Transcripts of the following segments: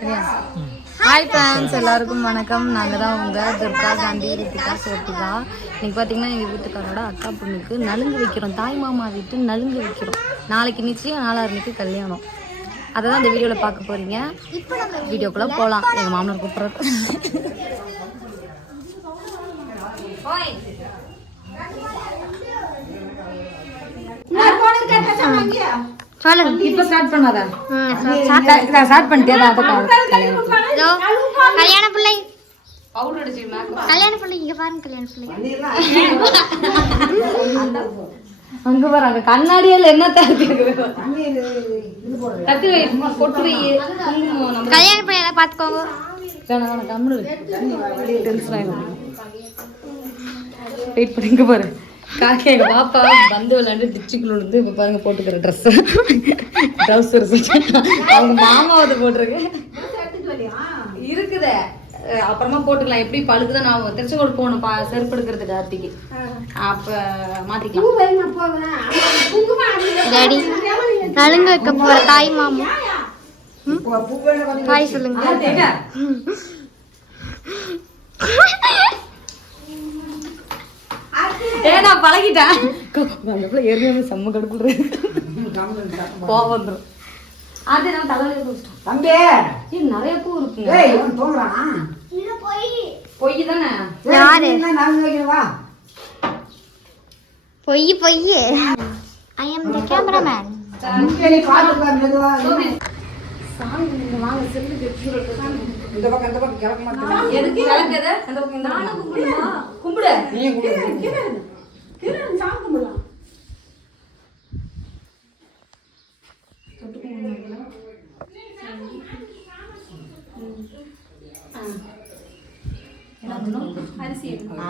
Hi fans எல்லாருக்கும் வணக்கம். நாங்கள் தான் உங்கள் துர்கா காந்தி ரித்திகா சோட்டிகா இன்னைக்கு பார்த்தீங்கன்னா எங்கள் வீட்டுக்காரோட அக்கா பொண்ணுக்கு நலுங்கு வைக்கிறோம். தாய் மாமா வீட்டு நலுங்கு வைக்கிறோம். நாளைக்கு நிச்சயம் நாலாறுக்கு கல்யாணம். அதை தான் இந்த வீடியோவில் பார்க்க போகிறீங்க வீடியோக்குள்ளே போகலாம் எங்கள் மாமனார் கூப்பிட்றது சொல்லுங்க இப்போ ஸ்டார்ட் பண்ணாதா? ஸ்டார்ட் பண்ணிட்டே தான் இதோ, கல்யாண பிள்ளை. பவுடர் அடிச்சுமா கல்யாண பிள்ளை இங்க பாருங்க கல்யாண பிள்ளை. அங்க பாரு அங்க கண்ணாடியில என்ன தரத்து கல்யாண பிள்ளை எல்லாம் பாத்துக்கோங்க. ஆகும் வெயிட் பண்ணிங்க பாரு. காக்கி எங்க பாப்பா வந்து விளையாண்டு டிச்சுக்குள்ள இருந்து இப்ப பாருங்க போட்டுக்கிற ட்ரெஸ் ட்ரௌசர்ஸ் அவங்க மாமாவது போட்டிருக்கு. இருக்குதே. அப்புறமா போட்டுக்கலாம். எப்படி பழுக்குதான் நான் திருச்செங்கோடு போகணும் பா செருப்பு எடுக்கிறதுக்கு ஆர்த்திக்கு. அப்ப மாத்திக்கலாம். டாடி நலுங்க வைக்க போற தாய் மாமா. தாய் சொல்லுங்க. ஏ நான் பழகிட்டேன். நான் எவ்வளவு ஏற்கனவே செம்ம கடுப்புடுறேன் கோவம் வந்துடும் அது நான் தம்பி! ஏய் நிறைய பூ இருக்குங்க. ஏய் இவன் தூங்குறான் பொய். தானே? யாரு? என்ன நான் வைக்கிறவா பொய் பொய். ஐ அம் த கேமராமேன் இங்க நீ பாத்துக்க மெதுவா. இந்த பக்கம் இந்த பக்கம் கிளம்ப மாட்டேன் எதுக்கு கலக்குது அந்த பக்கம் இந்த பக்கம். கும்பிடுமா கும்பிடு. நீ கூட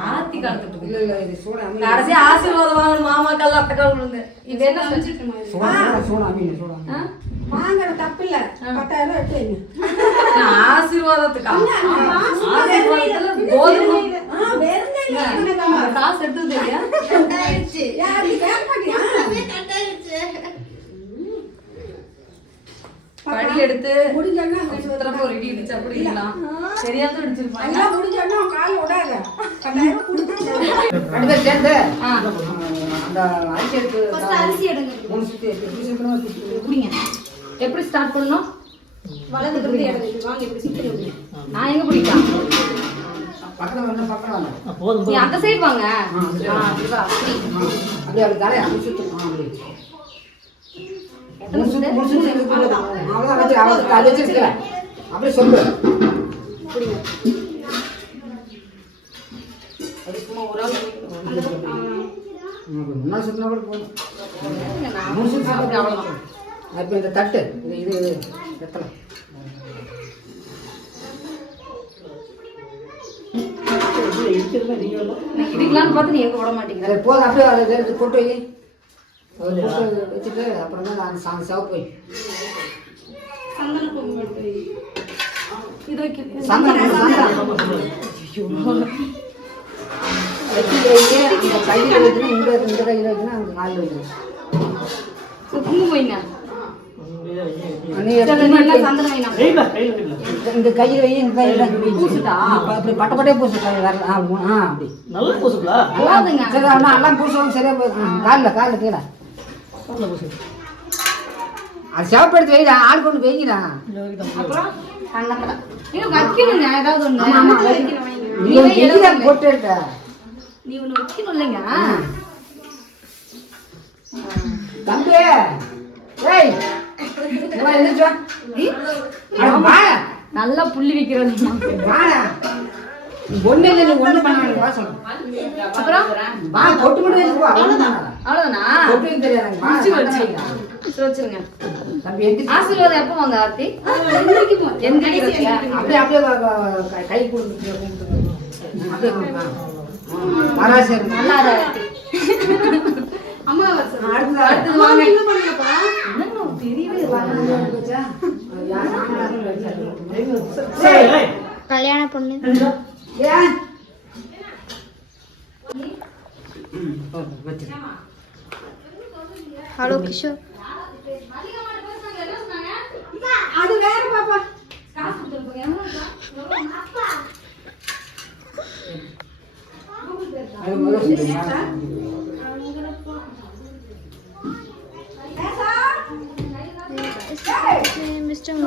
ஆத்தி கலந்துட்டு இல்ல இல்ல இது சூட அமீன் கடைசி ஆசீர்வாதம் வாங்கணும் மாமாக்கள் அத்தைக்கால் இது என்ன சூட. வாங்குற தப்பு இல்ல பத்தாயிரம் ரூபாய். ஆசீர்வாதத்துக்கா? ஆசீர்வாதத்துல கோதுமை? காசு எடுத்து? படி முடிஞ்சோன்னா ஒரு இடி இடிச்சு அப்படி இருக்கலாம் தெரியாத இடிச்சிருப்பாங்க. எல்லாம் முடிஞ்சோன்னா விடாத. கொடுத்து. அந்த அரிசி எடுத்து மூணு சுத்தி எடுத்து. குடிங்க. எப்படி ஸ்டார்ட் பண்ணணும்? வலது பக்கத்துல இடது வாங்க, இப்படி சுத்தி. நான் எங்க பிடிக்கலாம் பக்கத்துல வந்து பக்கம் வாங்க நீ அந்த சைடு வாங்க. அப்படி அப்படி. அப்படியே அப்படி தலையை அப்படி ஆ, அப்படியே. சுத்து? சொல்லு. முன்னாடி சுத்தினா கூட போதும். அப்படி அவ்வளவுதான். அப்போ இந்த தட்டு இது இது எத்தனை இதுக்கெல்லாம் பார்த்து நீ எங்க விட மாட்டேங்கிற? போதும் அப்படியே அதை எடுத்து போட்டு வை. வச்சுட்டு அப்புறம் தான் நான் சந்தனம் சந்தனம் வச்சு வைங்க இந்த கையில் வைக்கணும் இந்த இந்த கையில் வைக்கணும் அந்த காலில் வைக்கணும். குங்குமம் வைங்க நீ சரி, நல்லா சந்தனம் வைங்க இந்த- இந்த கையில் வை இந்த கையில் பூசுட்டா அப்படி பட்ட பட்டே பூசு கை வரல ஆ அப்படி. நல்ல பூசுங்களா போதுங்க சரி அண்ணா எல்லாம் பூசுவோம் சரியா போய் காலில் காலில் கீழே. அது சிவப்பு எடுத்து ஆள் கொண்டு வைக்கிறா அப்புறம்? வைக்கணுங்க ஏதாவது எதிர போட்டு எடுத்த நீ ஒண்ணு வைக்கணும் இல்லைங்க? தம்பி ஏய் நல்லா புள்ளி வைக்கிறது. வாடா. நீ ஒண்ணு இல்லை நீ ஒண்ணு பண்ண வேண்டிய வா சொல்லு அப்புறம்? வா கொட்டு மட்டும் வச்சுக்கோ அவ்வளவுதான். அவ்வளவுதானா. கொட்டு தெரியாது முடிச்சு வச்சிருங்க. ஆசீர்வாதம் எப்போ வாங்க ஆர்த்தி? அப்படியே அப்படியே கை- கொடுத்து மராசரி நல்லா. அடுத்து அடுத்தது? வாங்க. என்ன பண்ணுங்கப்பா? கல்யாண பொண்ணு ஹலோ கிஷோர் அது வேற பாப்பா காசு கொடுத்துருப்போம் மிஸ்டர்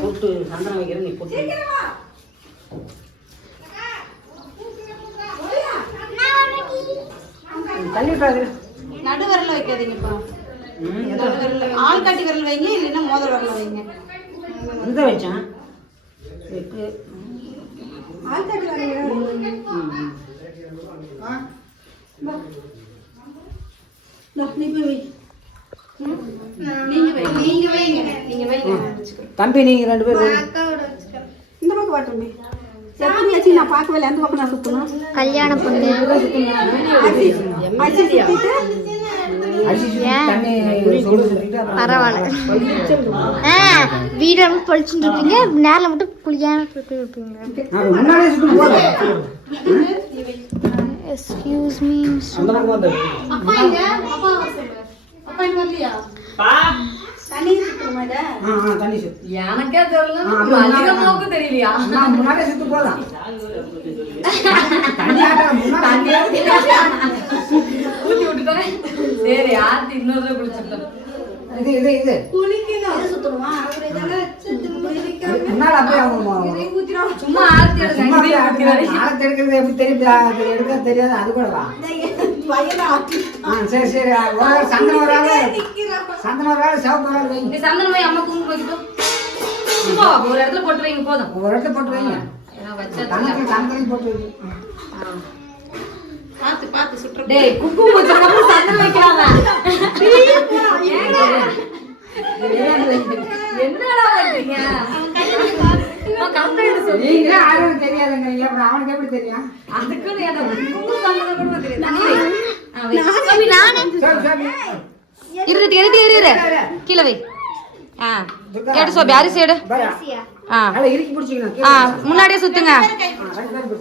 போட்டு சந்தனம் வைக்கிற நீ போட்டு தள்ளி விட்டாது நடு வைக்காதீங்கப்பா ம் நடு விரல்ல ஆள் காட்டி விரல் வைங்க இல்லைன்னா மோதல் விரல வைங்க இந்த வச்சேன் எட்டு ஆள் காட்டி விரல் நீ போய் வை நீங்க வை நீங்க வைங்க. நீங்க வைங்க தம்பி நீங்க ரெண்டு பேரும். இந்த பக்கம் எத்தனை ஆச்சு நான் பார்க்கவே இல்லை. எந்த பக்கம் நான் சுத்தணும்? கல்யாண பொண்ணு. பரவாயில்ல. ஆ வீடு வந்து பொழிச்சுட்டு இருப்பீங்க நேரில் மட்டும் குளிக்காம இருப்பீங்க. மீ அந்த அப்பா இங்க? அப்பா அப்பா இங்க வரலையா? எனக்கே தெரியல தெரியலையா? சுத்தி போலாம் ஊத்தி விட்டுட்டேன். சரி இன்னொரு குளிச்சுட்டோம் இது இது இது. குளிக்கணும். சுத்தணுமா? சும்மா ஆர்த்தி எடுக்கிறது எப்படி தெரியுதா? அது எடுக்க தெரியாது? அது கூட வா ஆ சரி சரி. ஒரு சந்தனம் ஒரு ஆள் சந்தனம் ஒரு ஆள் சிவப்பு ஒரு ஆள் வைங்க நீ சந்தனம் வை அம்மா குங்குமம் வைக்கட்டும் சும்மா ஒரு இடத்துல போட்டு வைங்க போதும். ஒரு இடத்த போட்டு வைங்க. தனக்கு தனக்கு போட்டு வைங்க பார்த்து பார்த்து சுற்ற டேய் குங்குமம் வச்சதுக்கப்புறம் சந்தனம் வைக்கலாமா என்னடா பண்றீங்க நான் கரெக்டா எடுத்து சொல்லு. நீங்களே ஆளுக்கு தெரியாதுங்க அப்புறம் அவனுக்கு எப்படி தெரியும் அதுக்குன்னு எனக்கு குங்குமம் சந்தனம் கூட தெரியாது. தண்ணி வை. ஆ, வை. சாமி, நானு. சரி சரி இரு இரு, இரு இரு இரு கீழே வை ஆ எடு சோபி அரிசி எடு பாயா ஆ. ஆ முன்னாடியே சுத்துங்க.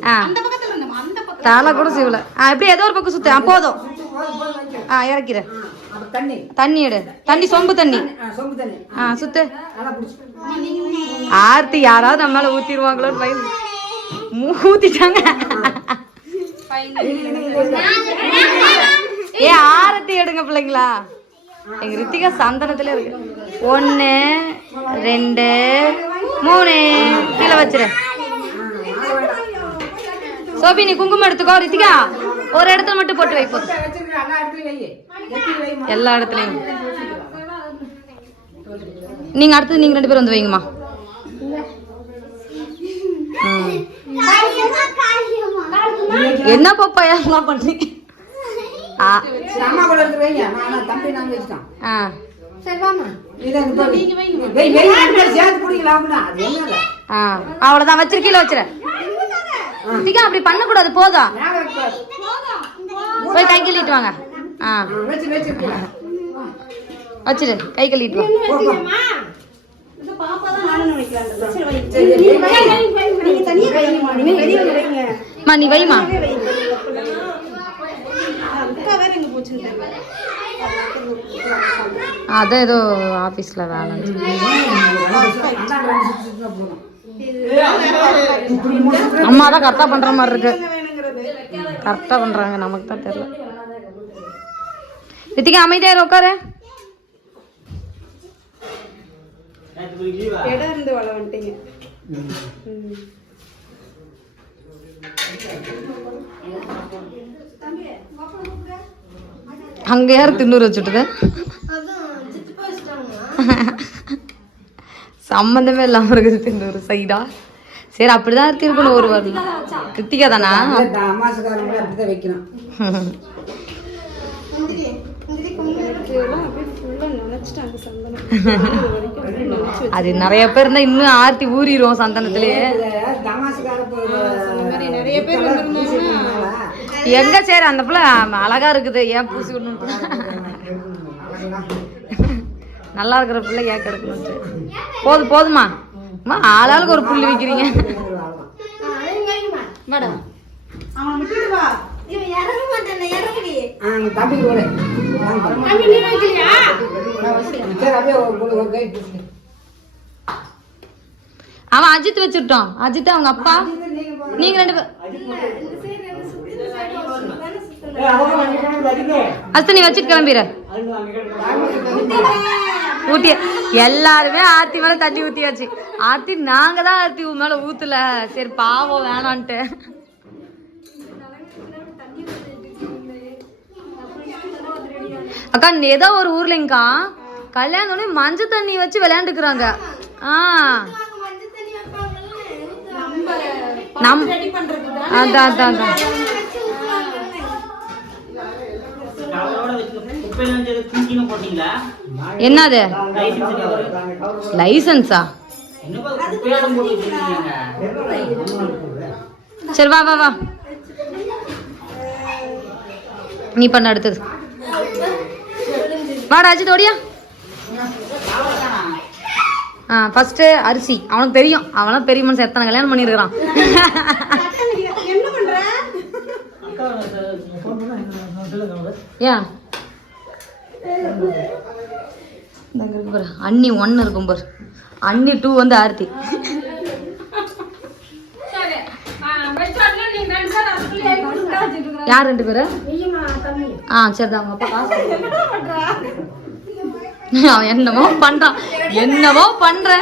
ஆ, தலை கூட சிவல. ஆ இப்படி ஏதோ ஒரு பக்கம் சுத்து. ஆ போதும். ஆ இறக்கிற தண்ணி. எடு. தண்ணி சொம்பு தண்ணி. ஆ, சொம்பு தண்ணி. ஆ சுத்து. ஆர்த்தி யாராவது நம்ம மேல ஊத்திடுவாங்களோன்னு பயம். ஊத்திட்டாங்க. ஏ ஆரத்தி எடுங்க பிள்ளைங்களா. எங்க ரித்திகா சந்தனத்துல இருக்கு. ஒன்னு ரெண்டு மூணு. கீழே வச்சிரு. சோபி நீ குங்குமம் எடுத்துக்கோ ரித்திகா. ஒரு இடத்துல மட்டும் போட்டு வை போதும் வச்சிருக்கிற எல்லா இடத்துலயும். நீங்க அடுத்தது நீங்க ரெண்டு பேரும் வந்து வைங்கம்மா. என்ன பாப்பா எல்லாம் பண்றீங்க அம்மா கூட வைங்க. நான் தம்பி ஆ. சரி வாமா அவ்வளவுதான் வச்சிரு கீழே வச்சிரு. திகா அப்படி பண்ணக்கூடாது போதும். போய் கை கழுவிட்டு வாங்க. ஆ. வச்சிரு கை கழுவிட்டு வா. போ, போ. இந்த பாப்பா தான் நானும் வைக்கலாம் சரி வை நீங்க வை, நீங்க தனியா வைங்கம்மா நீங்க வெளியே வைங்க மா நீ வைமா அப்பா வேற எங்க போச்சுன்னு தெரியல அதான் ஏதோ ஆபீஸ்ல வேலை அம்மா தான் கரெக்டா பண்ற மாதிரி இருக்கு. வேணுங்கிறது கரெக்டா பண்றாங்க நமக்கு தான் தெரியல. ரித்திகா அமைதியா இரு, உட்காரு. இடம் இருந்து வள வந்துட்டீங்க. அங்க யாரு திண்ணூறு வச்சுட்டுது? சம்மந்தமே இல்லாம இருக்குது திண்ணூறு சைடா சரி அப்படிதான் இருக்கு இருக்கணும் ஒரு வாரம். ரித்திகா தானா? வைக்கணும். அது நிறைய பேர் இருந்தா இன்னும் ஆர்த்தி ஊறிடும் சந்தனத்திலேயே எங்க சரி? அந்த பிள்ளை அழகா இருக்குது. ஏன் பூசி விடணும் நல்லா இருக்கிற பிள்ளை ஏன் கிடக்கணும் போதும் போதுமா அம்மா ஆளாளுக்கு ஒரு புள்ளி வைக்கிறீங்க. மேடம் அவனை அஜித் வச்சுட்டோம். அஜித் அவங்க அப்பா. நீங்க ரெண்டு பேர் அஸ்து நீ வச்சுட்டு கிளம்பிடு ஊட்டி எல்லாருமே ஆர்த்தி மேலே தண்ணி ஊற்றியாச்சு ஆர்த்தி நாங்க தான் ஆர்த்தி உன் மேலே ஊற்றல சரி பாவம் வேணான்ட்டு. அக்கா ஏதோ ஒரு ஊர்லங்கக்கா கல்யாணம் மஞ்சள் தண்ணி வச்சு விளையாண்டுக்கிறாங்க. ஆ. நம் அதான் அதான் அதான். போட்டீங்களா? என்னது? லைசன்ஸா சரி வா வா வா. நீ பண்ண அடுத்தது. வாடா அஜித் ஓடியா. ஆ ஃபஸ்ட்டு அரிசி. அவனுக்கு தெரியும். அவனும் பெரிய மனுஷன் எத்தனை கல்யாணம் பண்ணியிருக்கிறான். என்ன ஏன்? இருக்கு பாரு. அண்ணி ஒன்று இருக்கும் பாரு. அண்ணி டூ வந்து ஆர்த்தி. யார் ரெண்டு பேரு? ஆ சரி அவங்க அப்பா. அவன் என்னமோ பண்றான். என்னவோ பண்ற.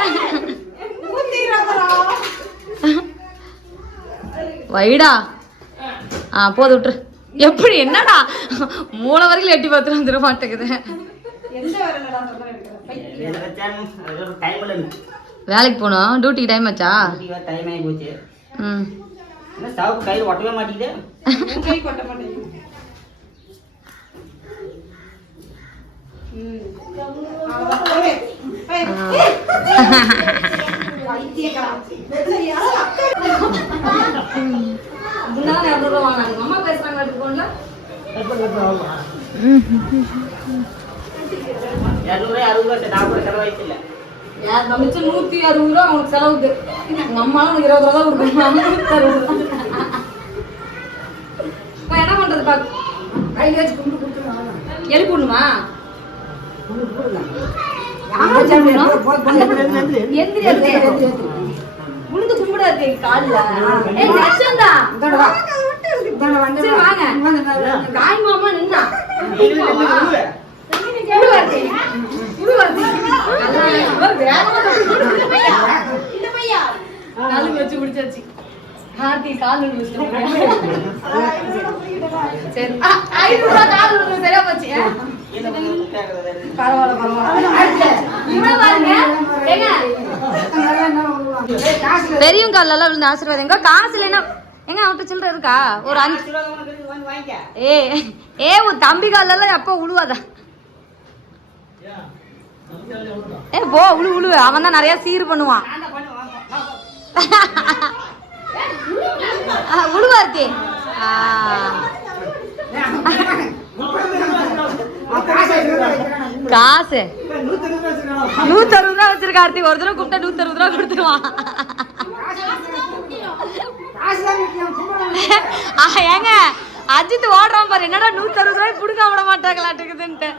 வைடா. ஆ போது விட்டுரு. எப்படி என்னடா? மூளை வரைக்கும் எட்டி பார்த்துட்டு வந்துட மாட்டேங்குது. வேலைக்கு போகணும். டியூட்டிக்கு டைம் ஆச்சா? டைம் ஆகி போச்சு ம். என்ன ஸ்டவ் கையில் ஒட்டவே மாட்டேங்குது? கை கொட்ட மாட்டேங்குது. அம்மா பேசுறாங்க எடுத்துக்கோங்கள இரநூறு அறுபது ரூபா மிச்சம் அறுபது அவனுக்கு செலவுக்கு. அம்மாவும் உனக்கு இருபது ரூபா தான் ரூபா இப்ப என்ன பண்றது பாக்கு கையில் வச்சு கும்பிட்டு கொடுத்துருவாங்க. எழுப்பி விடணுமா கால்ல. வாங்க. காய் மாமா நின்னா. வச்சு ஹார்த்தி கால் சரி. ஐநூறு ரூபா கால் சரியா போச்சு? பரவாயில்ல பரவாயில்ல. பெரியவங்க எல்லாம் விழுந்து காசு இல்லைன்னா எங்க அவன்கிட்ட சில்லற இருக்கா? ஒரு அஞ்சு. ஏ ஏ உன் தம்பி கால்ல எல்லாம் எப்போ உழுவாதா? ஏ போ உழு உழு அவன் தான் நிறைய சீர் பண்ணுவான். நான் உழுவார்த்தி காசு. நூத்தி அறுபது ரூபா வச்சிருக்க ஆர்த்தி ஒரு தடவை கூப்பிட்டா நூத்தி அறுபது ரூபா கொடுத்துருவான். ஆ, ஏங்க அஜித் ஓடுறான் பாரு. என்னடா நூத்தி அறுபது ரூபாய் புடுங்க விட மாட்டாங்களாட்டுக்குதுன்ட்டு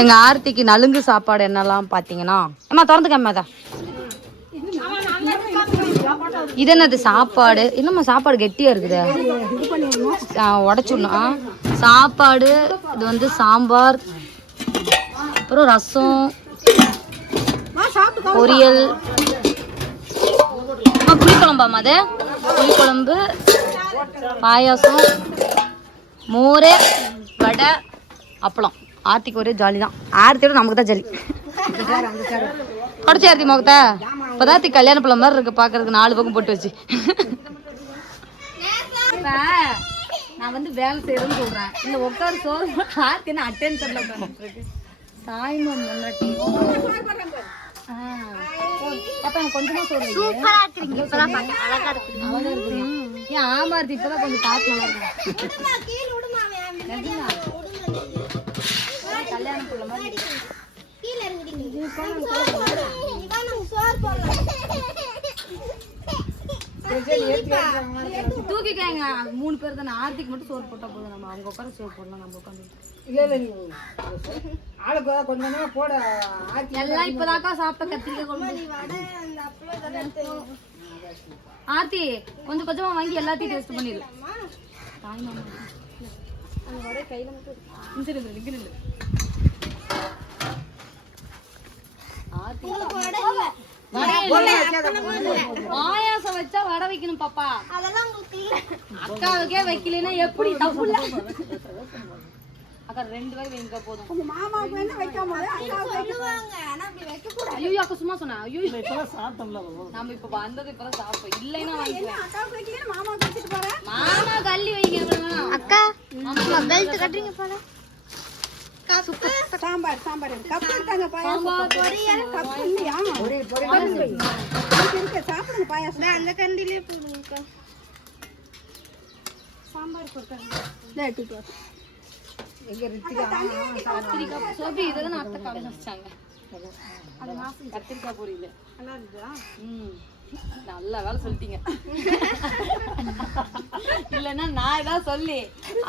எங்க ஆர்த்திக்கு நலுங்கு சாப்பாடு என்னெல்லாம் பாத்தீங்கன்னா? அம்மா திறந்துக்கம்மா தான் இது. என்னது சாப்பாடு? என்னம்மா சாப்பாடு கெட்டியா இருக்குது? உடச்சுடணும். சாப்பாடு இது வந்து சாம்பார் அப்புறம் ரசம் பொரியல். அம்மா, புளிக்குழம்பாம்மா அது புளிக்குழம்பு பாயாசம் மோர் வடை அப்பளம். ஆர்த்திக்கு ஒரே ஜாலி தான். ஆர்த்தியோட நமக்கு தான் ஜாலி. தொடச்சி ஆர்த்தி முகத்தை? இப்போதான் ஆர்த்தி கல்யாண பிள்ளை மாதிரி இருக்கு பார்க்கறதுக்கு நாலு பக்கம் போட்டு வச்சு. நான் வந்து வேலை செய்யறேன்னு சொல்றேன். இந்த உட்கார சோறு ஆர்த்தி என்ன அட்டென்ஷன்ல உட்காந்துட்டு இருக்கு? தாய்மாம். பாப்பா எனக்கு கொஞ்சமா சோறு வைங்க. சூப்பரா இருக்கிறீங்க இப்பதான் பார்க்க அழகா இருக்கு. அழகா இருக்குறியா? ஏன் ஆமா ஆர்த்தி இப்பதான் கொஞ்சம் பார்த்து நல்லா இருக்கு? கல்யாணம் புள்ள மாதிரி இருக்கு. தூக்கிக்கங்க. மூணு பேர் தானே. ஆர்த்திக்கு மட்டும் சோறு போட்டா போதும் நம்ம. அவங்க உட்கார சோறு போடலாம் நம்ம உட்காந்து. ஆளுக்கு கொஞ்சம் கொஞ்சமா போட. ஆச்சி எல்லாம் இப்பதாக்கா சாப்பிட்ட கத்திரிக்காய் ஆர்த்தி கொஞ்சம் கொஞ்சமா வாங்கி எல்லாத்தையும் டேஸ்ட் பண்ணிடு. தாய் மாமா. இந்த சைடு இரு, இங்க நில்லு. ஆர்த்தி வடை பாயாசம் வச்சா வடை வைக்கணும் பாப்பா அதெல்லாம் அக்காவுக்கே வைக்கலன்னா எப்படி தப்பு அக்கா ரெண்டு பேரும் வைங்க போதும் உங்க மாமாவுக்கு வேணா வைக்காம சொல்லுவாங்க ஆனா அப்படி வைக்க கூடாது ஐயோ அக்கா சும்மா சொன்னா ஐயோ இப்பதான் சாப்பிட்டோம்ல பாபா. இப்ப வந்தது இப்பதான் சாப்பிட்டோம் இல்லைன்னா வாங்கிக்குவேன் அக்காவுக்கு வைக்கல மாமாவுக்கு வச்சுட்டு போறேன் மாமா கள்ளி வைங்க அக்கா பெல்ட் கட்டுறீங்க போல. சாம்பார் சாம்பார். கப்பு எடுத்தாங்க பாயாசம் கப்பு இல்லையா. இருக்கு, சாப்பிடுங்க பாயாசம் அந்த கண்டிலே போடுங்கக்கா சாம்பார் கொடுத்தாங்க இதை எடுத்துட்டு வா. எங்க ரித்திகா? கத்திரிக்காய் சோபி இதெல்லாம் அத்தை கடையில் வச்சாங்க கத்திரிக்காய் பொரியல. நல்லா இருக்குதா ம். நல்ல வேலை சொல்லிட்டீங்க. இல்லைன்னா நான் ஏதாவது சொல்லி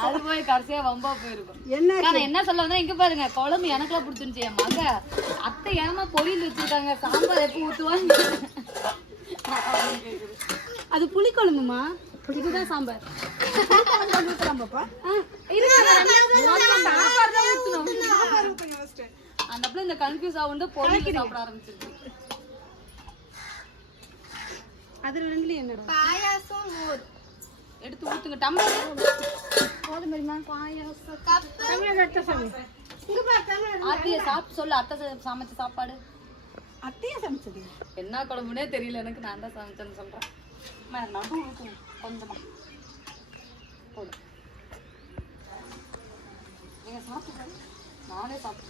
அது போய் கடைசியா வம்பா போயிருக்கும். என்ன என்ன சொல்ல வந்தா இங்க பாருங்க குழம்பு எனக்குலாம் பிடிச்சிருந்துச்சு என் மக. அத்தை ஏமா பொரியல் வச்சிருக்காங்க சாம்பார் எப்போ ஊத்துவாங்க. அது புளிக்குழம்புமா? இதுதான் சாம்பார். பாப்பா. அந்த இந்த கன்ஃபியூஸ் ஆகுண்டு பொரியல் சாப்பிட ஆரம்பிச்சிருக்கு. அதுல ரெண்டுலயும் என்னடா? பாயாசம் மோர் எடுத்து ஊத்துங்க. டம்ளர்? போதும் தெரியுமா பாயாசம். கப்பு இங்க பாரு தமிழ் ஆத்திய சாப்பிட்டு சொல்லு. அத்தை சமைச்ச சாப்பாடு. அத்தையா சமைச்சது? என்ன குழம்புனே தெரியல. எனக்கு நான் தான் சமைச்சேன்னு சொல்றேன். நடு ஊத்துங்க கொஞ்சமா. போடு. நீங்க சாப்பிட்டு நானே சாப்பிட்டு